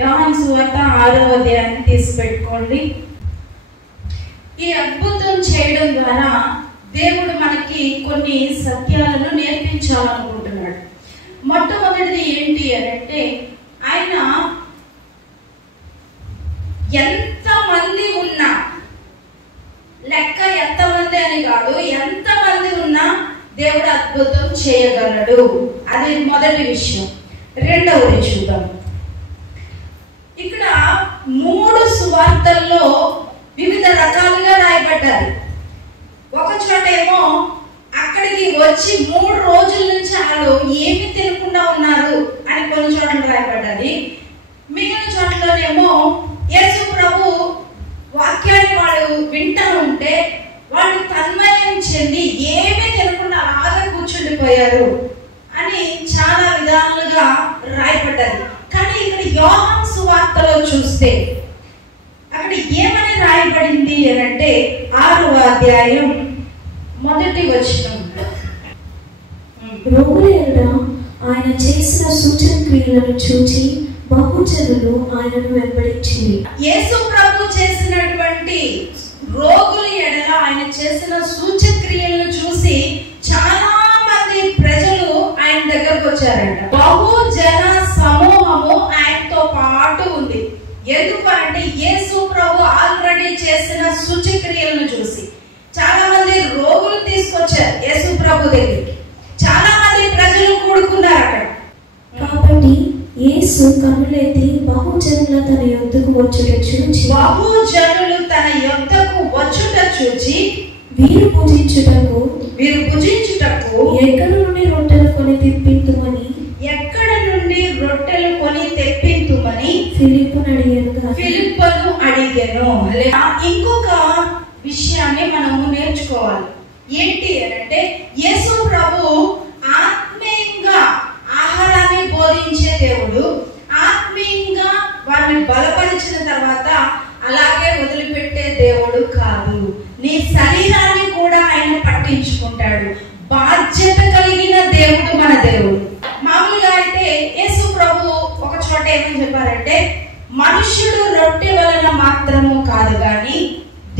యోహాను సువార్త 6వ అధ్యాయాన్ని తీసి పెట్టుకోండి. ఈ అద్భుతం చేయడం ద్వారా దేవుడు మనకి కొన్ని సత్యాలను నేర్పించాలనుకుంటున్నాడు. మొట్టమొదటిది ఏంటి అంటే, ఆయన ఎంతమంది ఉన్నా, లెక్క ఎంతమంది అని కాదు, ఎంతమంది ఉన్నా దేవుడు అద్భుతం చేయగలడు. అది మొదటి విషయం. రెండవది చూద్దాం. ఇక్కడ 3 సువార్తల్లో వివిధ రకాలుగా రాయబడ్డారు. ఒక చోట ఏమో అక్కడికి వచ్చి 3 రోజుల నుంచి వాళ్ళు ఏమి తినకుండా ఉన్నారు అని కొన్ని చోట్ల రాయబడ్డది. మిగిలిన చోట్లనేమో యేసు ప్రభు వాక్యాన్ని వాళ్ళు వింటూ ఉంటే వాళ్ళు తన్మయం చెంది ఏమీ తినకుండా అలాగే కూర్చుండిపోయారు అని చాలా విధాలుగా రాయబడ్డది. కానీ ఇక్కడ యోహాను సువార్తలో చూస్తే అక్కడ ఏమని రాయబడింది అంటే 6వ అధ్యాయం మొదటి వచనం, రోగుల ఎదుట ఆయన చేసిన సూచన క్రియలను చూచి బహుజనులు ఆయనను వెంబడించింది. యేసు ప్రభు చేసినటువంటి రోగుల ఎడల ఆయన చేసిన సూచక్రియలను చూసి చాలా మంది ప్రజలు ఆయన దగ్గరకు వచ్చారంట. బహుజన సమూహము ఆయనతో పాటు ఉంది. ఎందుకంటే యేసు ప్రభు ఆల్రెడీ చేసిన సూచక్రియలను చూసి చాలా మంది రోగులు తీసుకొచ్చారు యేసు ప్రభు దగ్గరికి. చాలా మంది ప్రజలు కూడుకున్నారు అక్కడ. కాబట్టి యేసు కన్నులెత్తి బహుజనుల తన యొద్దకు వచ్చుట చూచి వీరు భుజించుటకు ఎక్కడ నుండి రొట్టెలు కొని తెప్పింతుమని ఫిలిప్పును అడిగాను. ఇంకొక విషయాన్ని మనము నేర్చుకోవాలి. ఏంటి అంటే, యేసు ప్రభు ఆత్మీయంగా ఆహారాన్ని బోధించే దేవుడు. ఆత్మీయంగా వారిని బలపరిచిన తర్వాత అలాగే వదిలిపెట్టే దేవుడు కాదు. నీ శరీరాన్ని కూడా ఆయన పట్టించుకుంటాడు. బాధ్యత కలిగిన దేవుడు మన దేవుడు. మామూలుగా అయితే యేసు ప్రభు ఒక చోట ఏమని చెప్పారంటే, మనుష్యుడు రొట్టె వలన మాత్రము కాదు గాని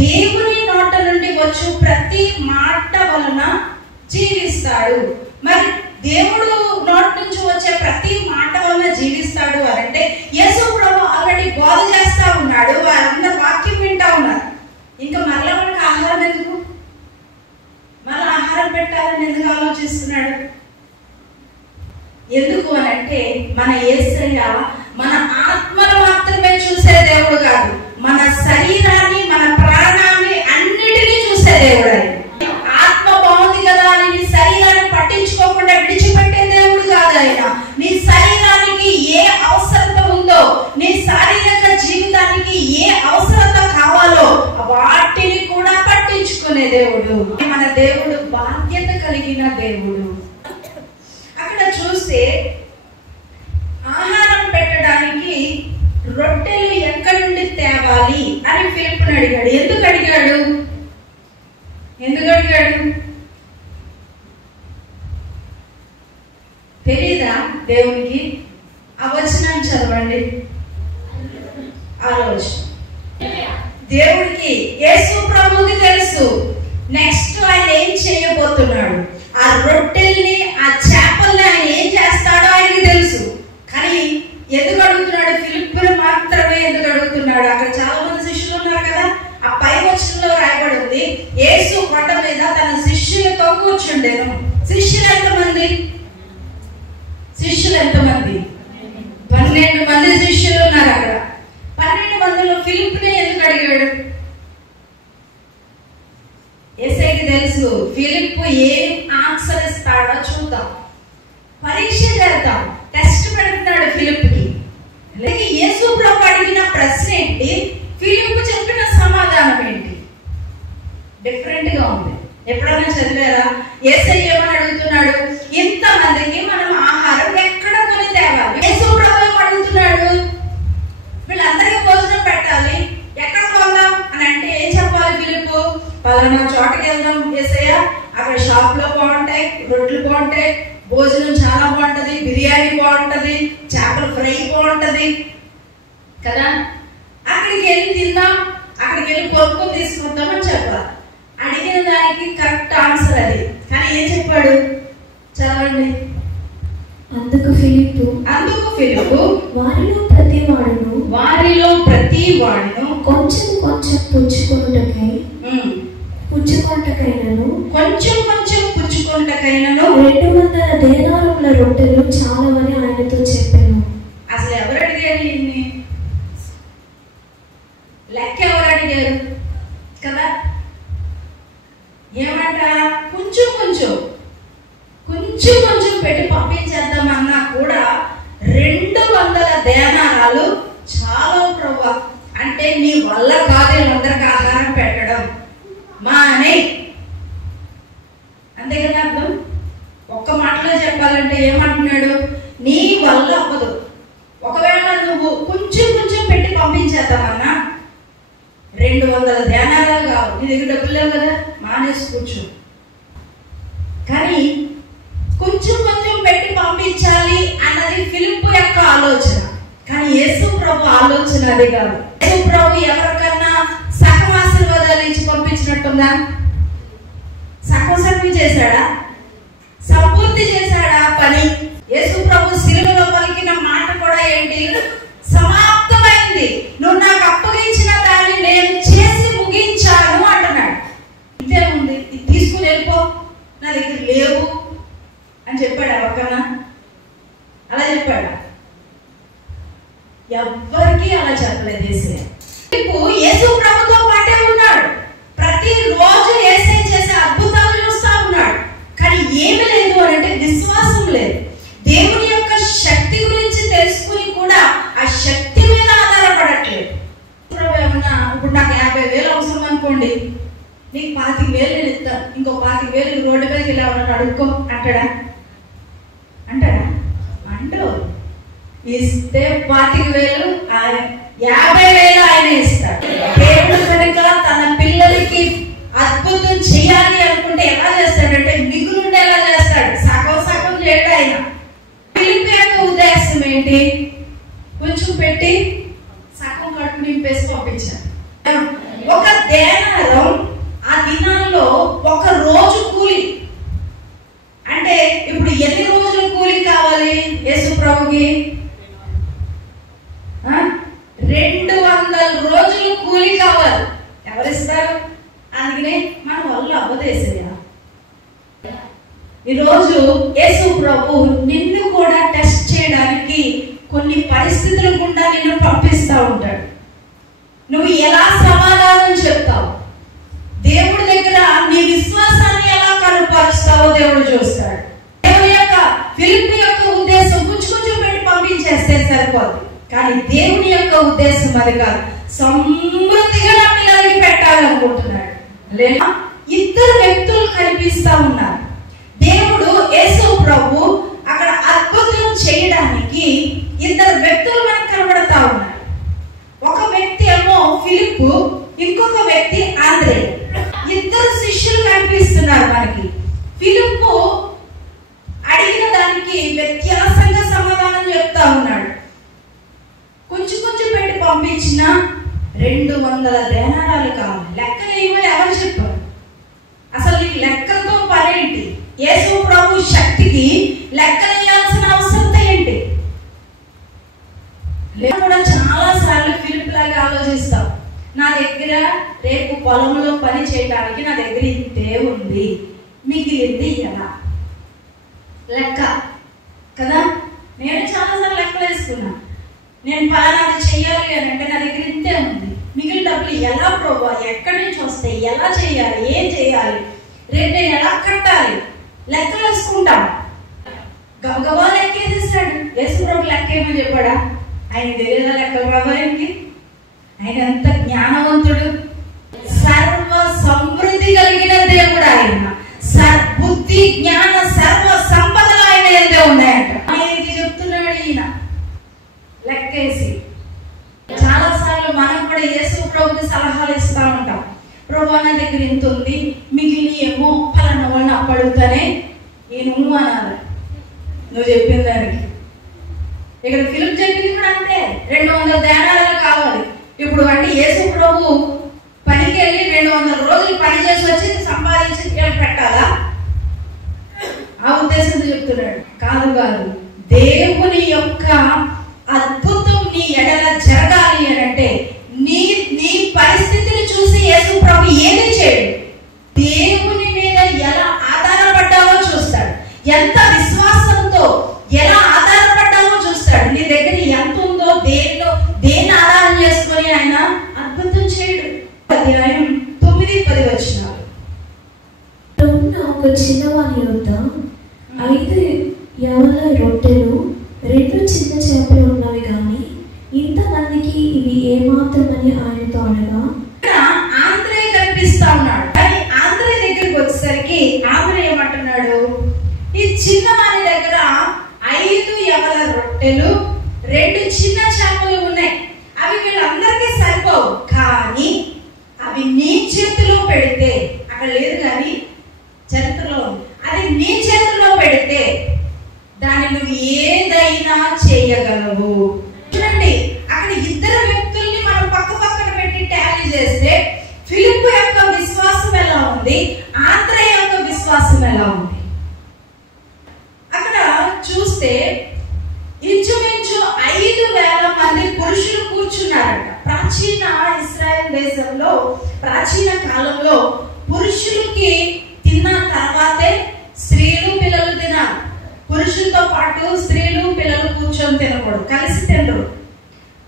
దేవుని నోట నుండి వచ్చు ప్రతి మాట వలన జీవిస్తాడు. మరి దేవుడు నోటి నుంచి వచ్చే ప్రతి మాట వలన జీవిస్తాడు అంటే యేసు ప్రభు ఆల్రెడీ బోధ చేస్తా ఉన్నాడు. వారందరూ వాక్యం వింటా ఉన్నారు. ఇంకా మరలా మనకు ఆహారం ఎందుకు, మరలా ఆహారం పెట్టాలని ఎందుకు ఆలోచిస్తున్నాడు? ఎందుకు అనంటే, మన యేసయ్య మన ఆత్మను మాత్రమే చూసే దేవుడు కాదు, మన శరీరాన్ని, మన ప్రాణాన్ని అన్నిటినీ చూసే దేవుడు. ఆత్మ బాగుంది కదా అని నీ శరీరాన్ని పట్టించుకోకుండా విడిచిపెట్టే దేవుడు కాదు ఆయన. నీ శరీరానికి ఏ అవసరత ఉందో, నీ శారీరక జీవితానికి ఏ అవసరత కావాలో వాటిని కూడా పట్టించుకునే దేవుడు. మన దేవుడు బాధ్యత కలిగిన దేవుడు. అక్కడ చూస్తే ఆహారం పెట్టడానికి రొట్టెలు ఎక్కడి నుండి తేవాలి అని ఫిలిప్పుని అడిగాడు. ఎందుకు అడిగాడు? తెలీదా దేవునికి? ఆ వచనాన్ని చదవండి. దేవుడికి, యేసు ప్రభువుకి తెలుసు నెక్స్ట్ ఆయన ఏం చేయబోతున్నాడు. ఆ రొట్టెల్ని, ఆ చేపల్ని ఆయన ఏం చేస్తాడో ఆయనకి తెలుసు. కానీ ఎందుకు అడుగుతున్నాడు? ఫిలిప్పును మాత్రమే ఎందుకు అడుగుతున్నాడు? అక్కడ చాలా మంది శిష్యులు ఉన్నారు కదా. ఆ పై వచనంలో రాయబడి ఉంది, యేసు కొండ మీద తన శిష్యులతో కూర్చుండేను. శిష్యులు ఎంతమంది? 12 మంది శిష్యులు ఉన్నారు అక్కడ. 12 మందిలో ఫిలిప్పుని ఎందుకు అడిగాడు? యేసయ్యకి తెలుసు ఫిలిప్పు ఏం ఆన్సర్ ఇస్తాడో చూద్దాం, పరీక్ష చేద్దాం, టెస్ట్ పెడుతున్నాడు ఫిలిప్పుకి. అలాగే యేసు ప్రభు అడిగిన ప్రశ్న ఏంటి, ఫిలిప్పు చెప్పిన సమాధానం ఏంటి? డిఫరెంట్ గా ఉంది. ఎప్పుడైనా చదివారా? యేసయ్య ఏమని అడుగుతున్నాడు? ఇంతమందికి మనం ఆహారం ఎక్కడ కొని తేవాలి? యేసు ప్రభు అడుగుతున్నాడు, వీళ్ళందరికీ భోజనం పెట్టాలి, ఎక్కడ కొందాం అని అంటే ఏం చెప్పాలి ఫిలిప్పు? పలానా చోటకి వెళ్దాం యేసయ్య, అక్కడ షాప్ లో బాగుంటాయి, రొట్టెలు బాగుంటాయి, భోజనం చాలా బాగుంటది, బిర్యానీ బాగుంటది, చేపల ఫ్రై బాగుంటది కదా. అక్కడికి వెళ్ళి తిందాం, అక్కడికి వెళ్ళి కొనుక్కొని తీసుకుందామని చెప్పాలి. అడిగిన దానికి కరెక్ట్ ఆన్సర్ అది. కానీ ఏం చెప్పాడు చదవండి. అందుకు ఫిలిప్పు వారిలో ప్రతి వాడును కొంచెం కొంచెం పుచ్చుకొనుటకైనను 200 దేనారముల రొట్టెలు చాలవని ఆయనతో చెప్పాను. అసలు ఎవరు అడిగారు? ఈయన్ని లెక్క ఎవరు అడిగారు కదా? ఏమంట? కొంచెం కొంచెం పెట్టి పంపించేద్దామన్నా కూడా 200 దేనారాలు చాలా ప్రభువా, అంటే నీ వల్ల కాదు అందరికి ఆహారం పెట్టడం మానే, అంతే కదా అర్థం. ఒక్క మాటలో చెప్పాలంటే ఏమంటున్నాడు? నీ వల్ల అవ్వదు. ఒకవేళ నువ్వు కొంచెం పెట్టి పంపించేద్దామన్నా 200 దేనారాలు కావు, నీ దగ్గర డబ్బులు లేవు కదా, మానేసి కూర్చో. కానీ కొంచెం పెట్టి పంపించాలి అన్నది ఫిలిప్పు యొక్క ఆలోచన. కానీ యేసు ప్రభు ఆలోచన అది కాదు. యేసు ప్రభు ఎవరికన్నా సగం ఆశీర్వాదాలు ఇచ్చి పంపించినట్టుందా? సగం చేశాడా? సంపూర్తి చేశాడా పని? యేసు ప్రభు శిలువలో పలికిన మాట కూడా ఏంటి? సమాప్తమైంది, నువ్వు నాకు అప్పగించిన దాన్ని నేను చేసి ముగించాను అంటున్నాడు. ఇంతే ఉంది, ఇది తీసుకుని వెళ్ళిపో, నా దగ్గర లేవు అని చెప్పాడు ఎవరికన్నా? అలా చెప్పాడా? ఎవ్వరికి అలా చెప్పలేదు. యేసు ప్రభుతో పాటే ఉన్నాడు, ప్రతిరోజు యేసే చేసే అద్భుతాలు చూస్తా ఉన్నాడు. కానీ ఏమి లేదు అని అంటే విశ్వాసం లేదు. దేవుని యొక్క శక్తి గురించి తెలుసుకుని కూడా ఆ శక్తి మీద ఆధారపడట్లేదు. ఏమన్నా ఇప్పుడు నాకు 50,000 అవసరం అనుకోండి, నీకు 25,000 నేను ఇస్తాను, ఇంకో 25,000 రోడ్డు మీదకి వెళ్ళి ఎవరన్నా అడుక్కో అంటాడా? అంటాడు. ఇస్తే 25,000 ఆయన, 50,000 ఆయన ఇస్తాడు. దేవుడు కనుక తన పిల్లలకి అద్భుతం చేయాలి అనుకుంటే ఎలా చేస్తాడంటే మిగులుండి ఎలా చేస్తాడు, సగం చేయడు ఆయన. ఫిలిప్పు యొక్క ఉద్దేశం ఏంటి? కొంచెం పెట్టి సగం కడుపు నింపేసి పంపించాడు. ఒక దేనారం ఆ దినాల్లో ఒక రోజు కూలి. అంటే ఇప్పుడు ఎన్ని రోజులు కూలి కావాలి యేసు ప్రభుకి? 200 రోజులు కూలి కావాలి. ఎవరిస్తారు? అందుకనే మన వల్ల అవ్వదేశయ్యా. ఈరోజు యేసు ప్రభు నిన్ను కూడా టెస్ట్ చేయడానికి కొన్ని పరిస్థితుల గుండా నిన్ను పంపిస్తా ఉంటాడు. నువ్వు ఎలా సమాధానం చెప్తావు, దేవుడి దగ్గర నీ విశ్వాసాన్ని ఎలా కనుపరుస్తావో దేవుడు చూస్తాడు. దేవుని యొక్క ఫిలిప్పు యొక్క ఉద్దేశం కొంచెం పెట్టి పంపించేస్తే సరిపోదు. కానీ దేవుని యొక్క ఉద్దేశం అది కాదు, సమృద్ధిగా నా పిల్లలకి పెట్టాలనుకుంటున్నాడు. లేదా ఇద్దరు వ్యక్తులు కనిపిస్తా ఉన్నారు. దేవుడు యేసు ప్రభు అక్కడ అద్భుతం చేయడానికి ఇద్దరు వ్యక్తులు మనకు కనబడతా ఉన్నారు. ఒక వ్యక్తి ఏమో ఫిలిప్పు, ఇంకొక వ్యక్తి ఆంద్రే. ఇద్దరు శిష్యులు కనిపిస్తున్నారు మనకి. ఫిలిప్పు అడిగిన దానికి వ్యత్యాసంగా సమాధానం చెప్తా ఉన్నాడు. కొంచెం పెట్టి పంపించిన 200 దేనారాలు కావాలి. లెక్కలు ఏమని ఎవరు చెప్పారు? అసలు నీకు లెక్కలతో పనేంటి? యేసు ప్రభు శక్తికి లెక్కలు వేయాల్సిన అవసరం ఏంటి? కూడా చాలా సార్లు ఫిలిప్ లాగా ఆలోచిస్తాం. నా దగ్గర రేపు పొలంలో పని చేయడానికి నా దగ్గర ఇంతే ఉంది, మిగిలింది ఎలా లెక్క కదా. నేను చాలాసార్లు లెక్కలు వేసుకున్నా. నేను పలానాది చెయ్యాలి అని అంటే నా దగ్గర ఇంతే ఉంది, మిగిలిన డబ్బులు ఎలా ప్రభు, ఎక్కడి నుంచి వస్తాయి, ఎలా చేయాలి, ఏం చేయాలి, రేపు నేను ఎలా కట్టాలి, లెక్కలు వేసుకుంటాం. గబగబా లెక్క వేసేసాడు. యేసు ప్రభు లెక్క ఏమని చెప్పాడా? ఆయన తెలియదా లెక్కలు ప్రభావానికి? ఆయన ఎంత జ్ఞానవంతుడు, సర్వ సమృద్ధి కలిగిన దేవుడు ఆయన. బుద్ధి జ్ఞాన సర్వ సంపదలు ఆయన ఏదో ఉన్నాయంట. ఆయనకి చెప్తున్నాడు ఈయన లెక్కేసి. చాలా సార్లు మనం కూడా యేసు ప్రభుకి సలహాలు ఇస్తా ఉంటాం. ప్రభు నా దగ్గర ఇంత ఉంది, మిగిలిన ఏమో పలానా వాళ్ళని అప్పడుగుతానే నేను అనాలి నువ్వు చెప్పిన దానికి. ఇక్కడ ఫిలిప్ చెప్పింది కూడా అంతే. 200 దేనారాలు ఇప్పుడు అంటే యేసు ప్రభు పనికి వెళ్ళి 200 రోజులు పని చేసి వచ్చి సంపాదించి పెట్టాలా? ఆ ఉద్దేశంతో చెప్తున్నాడు. కాదు కాదు, దేవుని యొక్క అద్భుతం నీ ఎడల జరగాలి అని అంటే నీ పరిస్థితిని చూసి యేసు ప్రభు ఏమీ చేయడు. దేవుని మీద ఎలా ఆధారపడ్డావో చూస్తాడు. ఎంత విశ్వాసంతో ఎలా ఆధారపడ్డావో చూస్తాడు. నీ దగ్గర ఎంత ఉందో దేన్ని ఆధారం చేసుకొని ఆయన అద్భుతం చేయడు. అధ్యాయం 9-10 వచనాలు. ఉన్న ఒక చిన్నవాని వద్ద 5 యవల రొట్టెలు 2 చిన్న చేపలు ఉన్నవి కానీ ఇంతమందికి ఇవి ఏమాత్రమని ఆయనతో అనగా, ఆంధ్రే కనిపిస్తా ఉన్నాడు. కానీ ఆంధ్రే దగ్గరికి వచ్చేసరికి ఆంధ్రే ఏమంటున్నాడు? ఈ చిన్నవాని దగ్గర 5 యవల రొట్టెలు 2 చిన్న చేపలు ఉన్నాయి. అవి వీళ్ళందరికీ సరిపోవు, కానీ అవి నీ చేతిలో పెడితే, అక్కడ లేదు కానీ చరిత్రలో అది నీ చేతిలో పెడితే దాన్ని నువ్వు ఏదైనా చేయగలవు. చూడండి, అక్కడ 2 వ్యక్తుల్ని మనం పక్క పక్కన పెట్టి టాలీ చేస్తే ఫిలిప్పు యొక్క విశ్వాసం ఎలా ఉంది, ఆంద్రే యొక్క విశ్వాసం ఎలా ఉంది? అక్కడ చూస్తే ఇంచుమించు 5,000 మంది పురుషులు కూర్చున్నారట. ప్రాచీన ఇశ్రాయేల్ దేశంలో ప్రాచీన కాలంలో పురుషులకి తిన్న తర్వాతే స్త్రీలు పిల్లలు తినాలి. పురుషులతో పాటు స్త్రీలు పిల్లలు కూర్చొని తినకూడదు, కలిసి తినరు.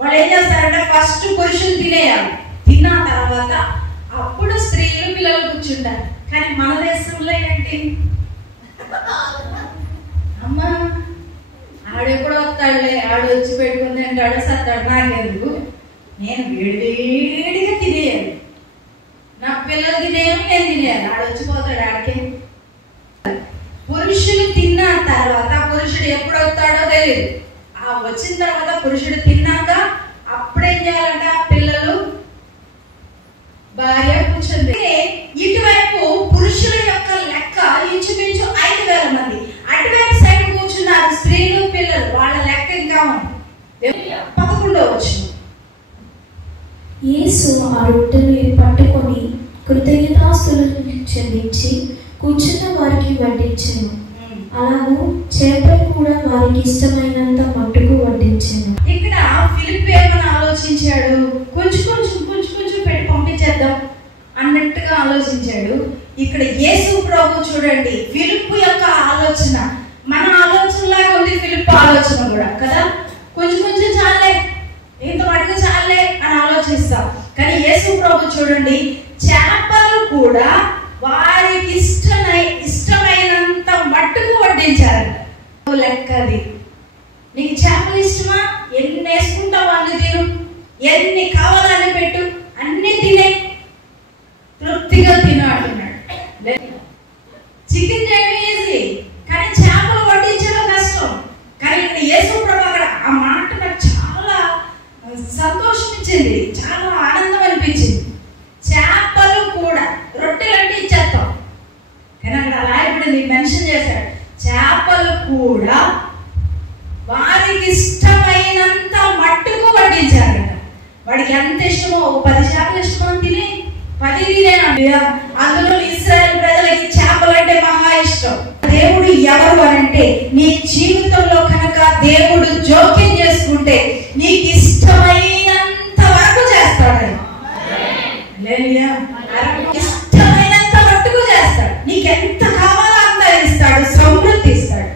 వాళ్ళు ఏం చేస్తారంటే ఫస్ట్ పురుషులు తినేయాలి, తిన్న తర్వాత అప్పుడు స్త్రీలు పిల్లలు కూర్చుంటారు. కానీ మన దేశంలో ఏంటి, అమ్మా ఆడెప్పుడు వస్తాడులే, ఆడు వచ్చి పెట్టుకుని తింటాడు సత్తాడు, నాకెందుకు, నేను వేడిగా తినేయాలి, నా పిల్లలు తినేయాలి, నేను తినేయాలి, ఆడు వచ్చిపోతాడు ఆడికే. పురుషులు తిన్న తర్వాత పురుషుడు ఎప్పుడు వస్తాడో తెలియదు. ఆ వచ్చిన తర్వాత పురుషుడు తిన్నాక అప్పుడేం చేయాలంట, పిల్లలు భార్య కూర్చుంది. ఇటువైపు పురుషుల యొక్క లెక్క ఇంచుమించు 5,000 మంది. అటువైపు సైడ్ కూర్చున్నారు స్త్రీలు పిల్లలు, వాళ్ళ లెక్క ఇంకా ఉంది. 11వ వచనం. యేసు ఆ రొట్టెలు పట్టుకొని కృతజ్ఞతాస్తులు చెల్లించి కూర్చున్న వారికి వడ్డించెను. అలాగూ చేపలు కూడా వారికి ఇష్టమైనంత మట్టుకు వడ్డించెను. ఇక్కడ ఫిలిప్ ఏమని ఆలోచించాడు, కొంచెం పెట్టి పంపించేద్దాం అన్నట్టుగా ఆలోచించాడు. ఇక్కడ యేసు ప్రభు చూడండి, ఫిలిప్ యొక్క ఆలోచన మన ఆలోచనలాగా ఉంది, ఫిలిప్ ఆలోచన కూడా కదా. కొంచెం చాలే, ఇంత మటుకు చాలే అని ఆలోచిస్తాం. కానీ యేసు ప్రభు చూడండి, చేపలు కూడా వారికి ఇష్టమైనంత మట్టుకు వడ్డించారంట. లెక్కది, నీకు చేపలు ఇష్టమా, ఎన్ని వేసుకుంటావు అన్ని తిను, ఎన్ని కావాలని పెట్టు, అన్ని తినే, తృప్తిగా తిను అంటున్నాడు. చికెన్ చేయడం ఈజీ, కానీ చేపలు వడ్డించడం కష్టం. కానీ ఇక్కడ యేసు ప్రభు అక్కడ ఆ మాట నాకు చాలా సంతోషం ఇచ్చింది, చాలా ఆనందం అనిపించింది. చేపలు కూడా, రొట్టెలు అంటే ఇచ్చేస్తాం, కానీ అక్కడ రాయబడింది, మెన్షన్ చేశాడు, చేపలు కూడా వారికి ఇష్టమైనంత మట్టుకు వడ్డించారట. వాడికి ఎంత ఇష్టమో, 10 చేపలు ఇష్టమో తినే 10 తినేనండి. అందులో ఇశ్రాయేల్ ప్రజలకి చేపలు అంటే మహా ఇష్టం. దేవుడు ఎవరు అనంటే, నీ జీవితంలో కనుక దేవుడు జోక్యం చేసుకుంటే నీకు ఇష్టమైనంత వరకు చేస్తాడు. ఇష్టమైనంత మట్టుకు చేస్తాడు, నీకు ఎంత కావాలో అంత ఇస్తాడు, సమృద్ధి ఇస్తాడు.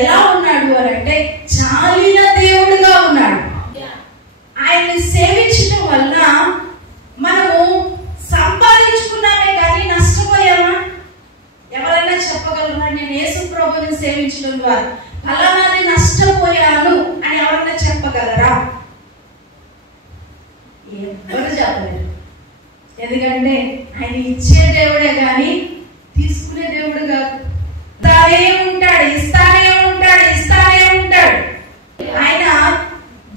ఎలా ఉన్నాడు అనంటే చాలిన దేవుడుగా ఉన్నాడు. ఆయన్ని సేవించడం వల్ల మనము సంపాదించుకున్నామే కానీ నష్టపోయామా? ఎవరైనా చెప్పగలరా, నేను యేసు ప్రభువుని సేవించడం ద్వారా ఫలానాది నష్టపోయాను అని ఎవరైనా చెప్పగలరా? ఎవరు చెప్పలేరు. ఎందుకంటే ఆయన ఇచ్చే దేవుడే కానీ తీసుకునే దేవుడు కాదు. ఇస్తానే ఉంటాడు. ఆయన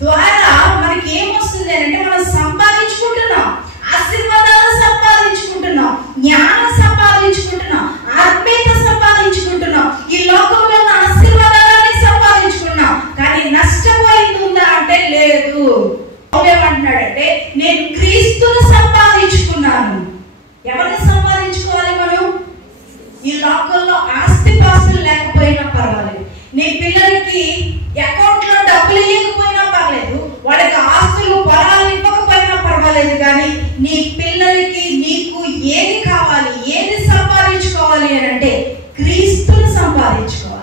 ద్వారా మనకి ఏమొస్తుంది అంటే, మనం సంపాదించుకుంటున్నాం, ఆశీర్వాదాలు సంపాదించుకుంటున్నాం, జ్ఞానం సంపాదించుకుంటున్నాం, ఆత్మీయత సంపాదించుకుంటున్నాం, ఈ లోకంలో ఉన్న ఆశీర్వాదాలని సంపాదించుకున్నాం. కానీ నష్టపోయింది ఉందా అంటే లేదు. ఏమంటున్నాడంటే నేను క్రీస్తును సంపాదించుకున్నాను. ఎవరిని సంపాదించుకోవాలి మనం? ఈ లోకంలో ఆస్తి పాస్తులు లేకపోయినా పర్వాలేదు, నీ పిల్లలకి అకౌంట్ లో డబ్బులు ఇవ్వకపోయినా పర్లేదు, వాళ్ళకి ఆస్తులు పొలాలు ఇవ్వకపోయినా పర్వాలేదు, కానీ నీ పిల్లలకి నీకు ఏది కావాలి, ఏది సంపాదించుకోవాలి అని అంటే క్రీస్తును సంపాదించుకోవాలి.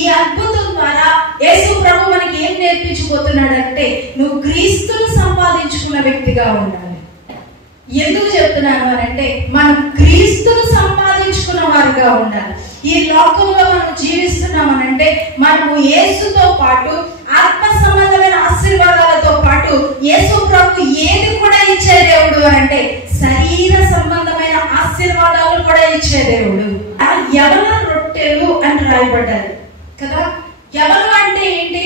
ఈ అద్భుతం ద్వారా యేసు ప్రభు మనకి ఏం నేర్పించబోతున్నాడంటే నువ్వు క్రీస్తును సంపాదించుకున్న వ్యక్తిగా ఉండాలి. ఎందుకు చెప్తున్నాను అని అంటే మనం క్రీస్తును సంపాదించుకున్న వారుగా ఉండాలి. ఈ లోకంలో మనం జీవిస్తున్నామనంటే మనము యేసుతో పాటు ఆత్మ సంబంధమైన ఆశీర్వాదాలతో పాటు యేసు ప్రభు ఏది కూడా ఇచ్చే దేవుడు అని అంటే శరీర సంబంధమైన ఆశీర్వాదాలు కూడా ఇచ్చే దేవుడు. యవన రొట్టెలు అని రాయబడ్డారు కదా. యవనం అంటే ఏంటి?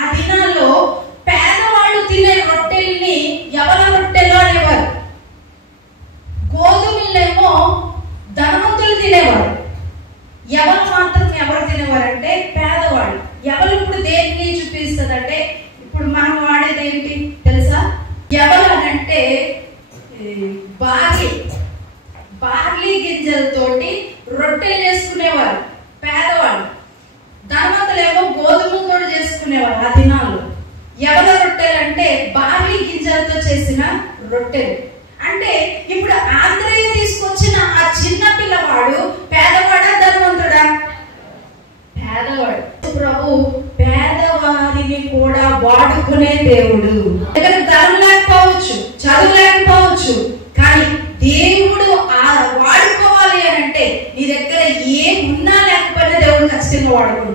ఆ దినాల్లో పేదవాళ్ళు తినే రొట్టెల్ని యవన రొట్టెలు అనేవారు. గోధుమలేమో ధనవంతులు తినేవారు. ఎవరు మాత్రం ఎవరు తినేవారంటే పేదవాళ్ళు. ఎవరు ఇప్పుడు దేన్ని చూపిస్తుందంటే ఇప్పుడు మనం వాడేది ఏంటి తెలుసా? ఎవరు అంటే బార్లీ గింజలతోటి రొట్టెలు చేసుకునేవారు పేదవాళ్ళు. ధనవంతులేమో గోధుమలతో చేసుకునేవారు ఆ దినాల్లో. ఎవరి రొట్టెలు అంటే బార్లీ గింజలతో చేసిన రొట్టెలు. అంటే ఇప్పుడు ఆంధ్రయ్య తీసుకొచ్చిన ఆ చిన్న పిల్లవాడు పేదవాడా ధనవంతుడా? పేదవాడు. ప్రభు పేదవారిని కూడా వాడుకునే దేవుడు. దగ్గర ధనం లేకపోవచ్చు, చదువు లేకపోవచ్చు, కానీ దేవుడు వాడుకోవాలి అని అంటే నీ దగ్గర ఏ ఉన్నా లేకపోయినా దేవుడు ఖచ్చితంగా వాడుకుంటాడు.